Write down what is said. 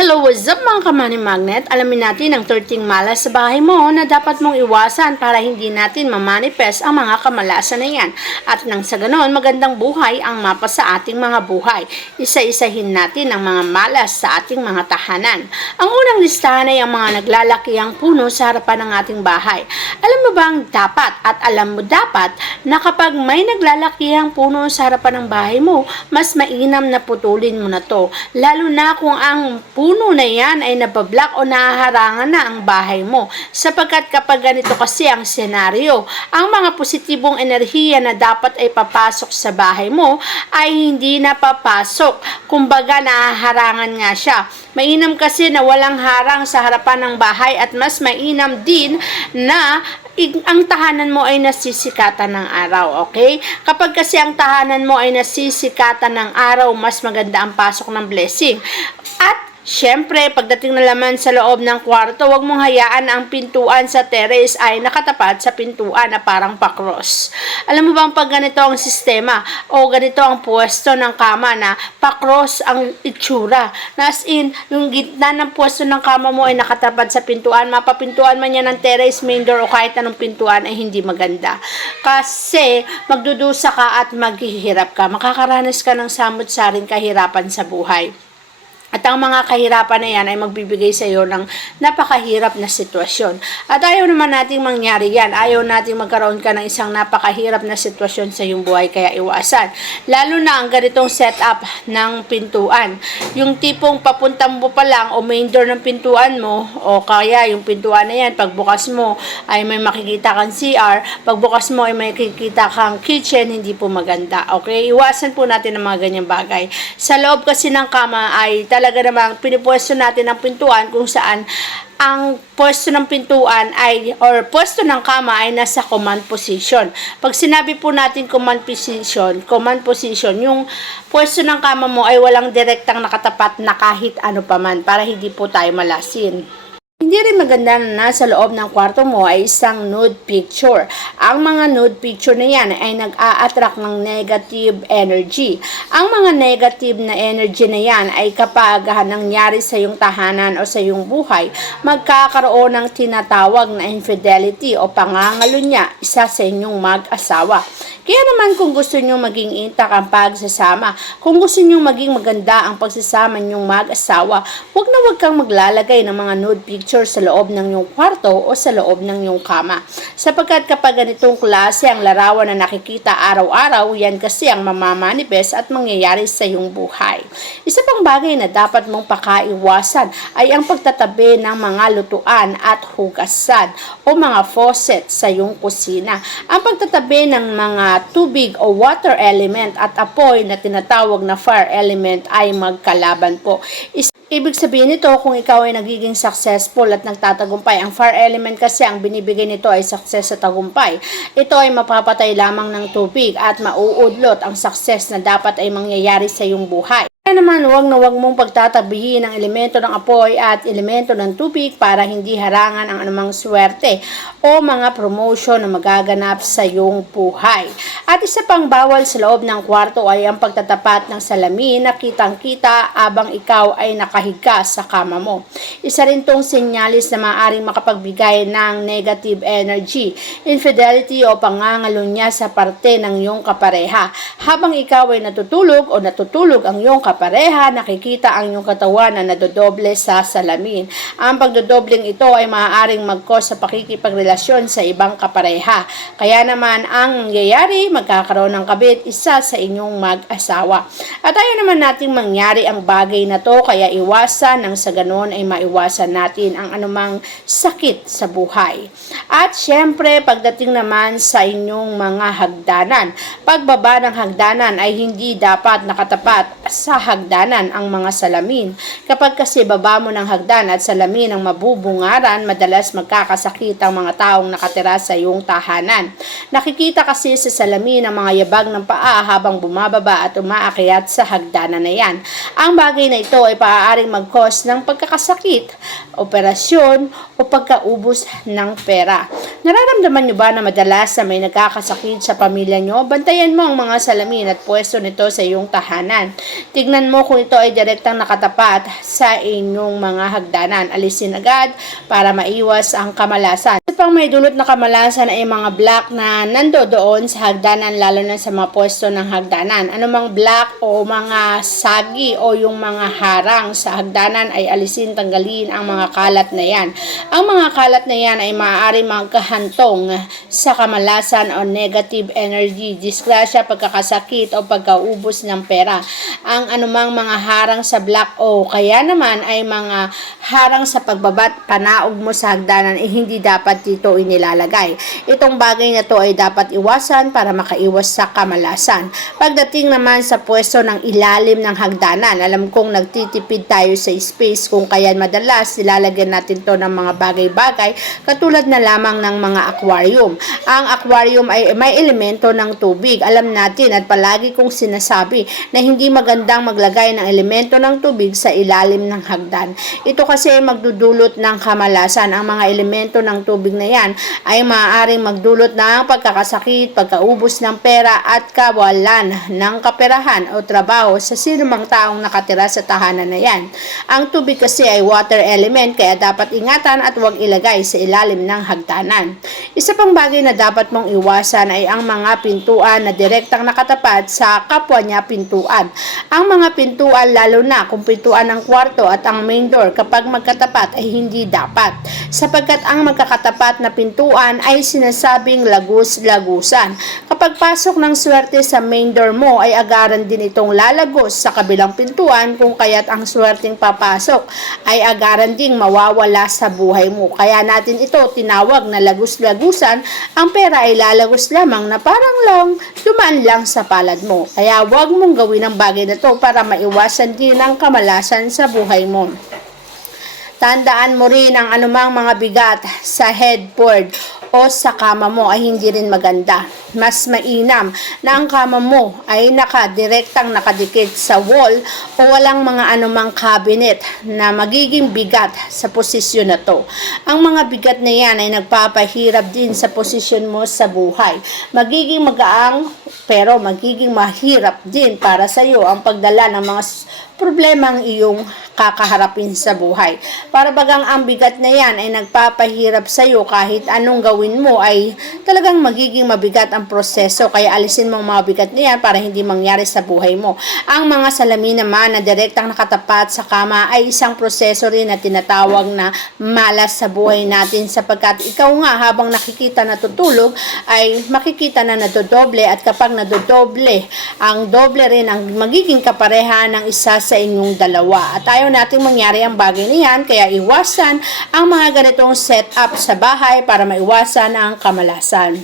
Hello, what's up mga kamani magnet? Alamin natin ang 13 malas sa bahay mo na dapat mong iwasan para hindi natin mamanifest ang mga kamalasan na yan. At nang sa ganon, magandang buhay ang mapa sa ating mga buhay. Isa-isahin natin ang mga malas sa ating mga tahanan. Ang unang listahan ay ang mga naglalakihang puno sa harapan ng ating bahay. Alam mo bang dapat at alam mo dapat na kapag may naglalakihang puno sa harapan ng bahay mo, mas mainam na putulin mo na to. Lalo na kung ang puno na yan ay nabablock o nahaharangan na ang bahay mo. Sapagkat kapag ganito kasi ang senaryo, ang mga positibong enerhiya na dapat ay papasok sa bahay mo ay hindi na papasok. Kumbaga nahaharangan nga siya. Mainam kasi na walang harang sa harapan ng bahay at mas mainam din na ang tahanan mo ay nasisikatan ng araw, okay? Kapag kasi ang tahanan mo ay nasisikatan ng araw, mas maganda ang pasok ng blessing. At syempre, pagdating na naman sa loob ng kwarto, huwag mong hayaan ang pintuan sa terrace ay nakatapat sa pintuan na parang pakros. Alam mo bang pag ganito ang sistema o ganito ang pwesto ng kama na pakros ang itsura, na as in, yung gitna ng pwesto ng kama mo ay nakatapat sa pintuan, mapapintuan man yan ng terrace, main door o kahit anong pintuan ay hindi maganda. Kasi magdudusa ka at maghihirap ka. Makakaranas ka ng samot-saring kahirapan sa buhay. At ang mga kahirapan na yan ay magbibigay sa iyo ng napakahirap na sitwasyon. At ayaw naman nating mangyari yan. Ayaw nating magkaroon ka ng isang napakahirap na sitwasyon sa iyong buhay, kaya iwasan. Lalo na ang ganitong setup ng pintuan. Yung tipong papunta mo pa lang o main door ng pintuan mo, o kaya yung pintuan na yan, pagbukas mo ay may makikita kang CR, pagbukas mo ay may makikita kang kitchen, hindi po maganda. Okay? Iwasan po natin ang mga ganyang bagay. Sa loob kasi ng kama ay talaga namang pinipwesto natin ang pintuan kung saan ang pwesto ng pintuan ay or pwesto ng kama ay nasa command position. Pag sinabi po natin command position, yung pwesto ng kama mo ay walang direktang nakatapat na kahit ano paman para hindi po tayo malasin. Hindi rin maganda na nasa loob ng kwarto mo ay isang nude picture. Ang mga nude picture na yan ay nag-a-attract ng negative energy. Ang mga negative na energy na yan ay kapag nangyari sa iyong tahanan o sa iyong buhay, magkakaroon ng tinatawag na infidelity o pangangalunya isa sa inyong mag-asawa. Kaya naman kung gusto nyo maging intact ang pagsasama, kung gusto nyo maging maganda ang pagsasama nyong mag-asawa, huwag na huwag kang maglalagay ng mga nude picture sa loob ng iyong kwarto o sa loob ng iyong kama. Sapagkat kapag ganitong klase ang larawan na nakikita araw-araw, yan kasi ang mamamanifest at mangyayari sa iyong buhay. Isa pang bagay na dapat mong pakaiwasan ay ang pagtatabi ng mga lutuan at hugasan o mga faucet sa iyong kusina. Ang pagtatabi ng mga tubig o water element at apoy na tinatawag na fire element ay magkalaban po. Ibig sabihin nito, kung ikaw ay nagiging successful at nagtatagumpay, ang fire element kasi ang binibigay nito ay success sa tagumpay. Ito ay mapapatay lamang ng tubig at mauudlot ang success na dapat ay mangyayari sa iyong buhay. Kaya naman, huwag na huwag mong pagtatabihin ang elemento ng apoy at elemento ng tubig para hindi harangan ang anumang swerte o mga promotion na magaganap sa iyong buhay. At isa pang bawal sa loob ng kwarto ay ang pagtatapat ng salamin na kitang-kita abang ikaw ay nakahiga sa kama mo. Isa rin tong senyalis na maaaring makapagbigay ng negative energy, infidelity o pangangalunya sa parte ng iyong kapareha. Habang ikaw ay natutulog o natutulog ang iyong kapareha, nakikita ang iyong katawan na nadodoble sa salamin. Ang pagdodobling ito ay maaaring mag-cause sa pakikipagrelasyon sa ibang kapareha. Kaya naman ang nangyayari, magkakaroon ng kabit isa sa inyong mag-asawa. At ayaw naman nating mangyari ang bagay na to, kaya iwasan nang sa ganon ay maiwasan natin ang anumang sakit sa buhay. At syempre, pagdating naman sa inyong mga hagdanan, pagbaba ng hagdanan ay hindi dapat nakatapat sa hagdanan ang mga salamin. Kapag kasi baba mo ng hagdan at salamin ang mabubungaran, madalas magkakasakit ang mga taong nakatira sa iyong tahanan. Nakikita kasi sa salamin ang mga yabag ng paa habang bumababa at umaakyat sa hagdanan na yan. Ang bagay na ito ay paaaring mag-cause ng pagkakasakit, operasyon, o pagkaubos ng pera. Nararamdaman nyo ba na madalas na may nagkakasakit sa pamilya nyo? Bantayan mo ang mga salamin at pwesto nito sa iyong tahanan. Tignan mo kung ito ay direktang nakatapat sa inyong mga hagdanan. Alisin agad para maiwas ang kamalasan. At pang may dulot na kamalasan ay mga black na nandoon sa hagdanan, lalo na sa mga pwesto ng hagdanan. Anumang black o mga sagi o yung mga harang sa hagdanan ay alisin, tanggalin ang mga kalat na yan. Ang mga kalat na yan ay maaari magkahantong sa kamalasan o negative energy, disgrasya, pagkakasakit o pagkaubos ng pera. Ang anumang mga harang sa black o kaya naman ay mga harang sa pagbabat panaog mo sa hagdanan ay hindi dapat dito inilalagay. Itong bagay na to ay dapat iwasan para makaiwas sa kamalasan. Pagdating naman sa pwesto ng ilalim ng hagdanan, alam kong nagtitipid tayo sa space, kung kaya madalas nilalagyan natin to ng mga bagay-bagay katulad na lamang ng mga aquarium. Ang aquarium ay may elemento ng tubig. Alam natin at palagi kong sinasabi na hindi magandang maglagay ng elemento ng tubig sa ilalim ng hagdan. Ito kasi magdudulot ng kamalasan. Ang mga elemento ng tubig na yan ay maaaring magdulot ng pagkakasakit, pagkaubos ng pera at kawalan ng kaperahan o trabaho sa sinumang taong nakatira sa tahanan na yan. Ang tubig kasi ay water element, kaya dapat ingatan at huwag ilagay sa ilalim ng hagdanan. Isa pang bagay na dapat mong iwasan ay ang mga pintuan na direktang nakatapat sa kapwa niya pintuan. Ang mga pintuan, lalo na kung pintuan ng kwarto at ang main door, kapag magkatapat ay hindi dapat, sapagkat ang magkakatapat na pintuan ay sinasabing lagus-lagusan. Kapag pasok ng swerte sa main door mo ay agaran din itong lalagos sa kabilang pintuan, kung kaya't ang swerteng papasok ay agaran ding mawawala sa buhay mo. Kaya natin ito tinawag na lagus-lagusan. Ang pera ay lalagos lamang na parang lang dumaan lang sa palad mo. Kaya huwag mong gawin ang bagay na to para maiwasan din ang kamalasan sa buhay mo. Tandaan mo rin ang anumang mga bigat sa headboard o sa kama mo ay hindi rin maganda. Mas mainam na ang kama mo ay direktang nakadikit sa wall o walang mga anumang cabinet na magiging bigat sa posisyon na to. Ang mga bigat na yan ay nagpapahirap din sa posisyon mo sa buhay. Magiging magaang pero magiging mahirap din para sa iyo ang pagdala ng mga problemang iyong kakaharapin sa buhay. Para bagang ang bigat na yan ay nagpapahirap sa iyo, kahit anong gawin mo ay talagang magiging mabigat ang proseso. Kaya alisin mo ang mga bigat na yan para hindi mangyari sa buhay mo. Ang mga salamin naman na direktang nakatapat sa kama ay isang proseso rin na tinatawag na malas sa buhay natin, sapagkat ikaw nga habang nakikita na tutulog ay makikita na nadodoble, at kapag nadodoble, ang doble rin ang magiging kapareha ng isa sa inyong dalawa. At ayaw nating mangyari ang bagay na yan, kaya iwasan ang mga ganitong setup sa bahay para maiwasan ang kamalasan.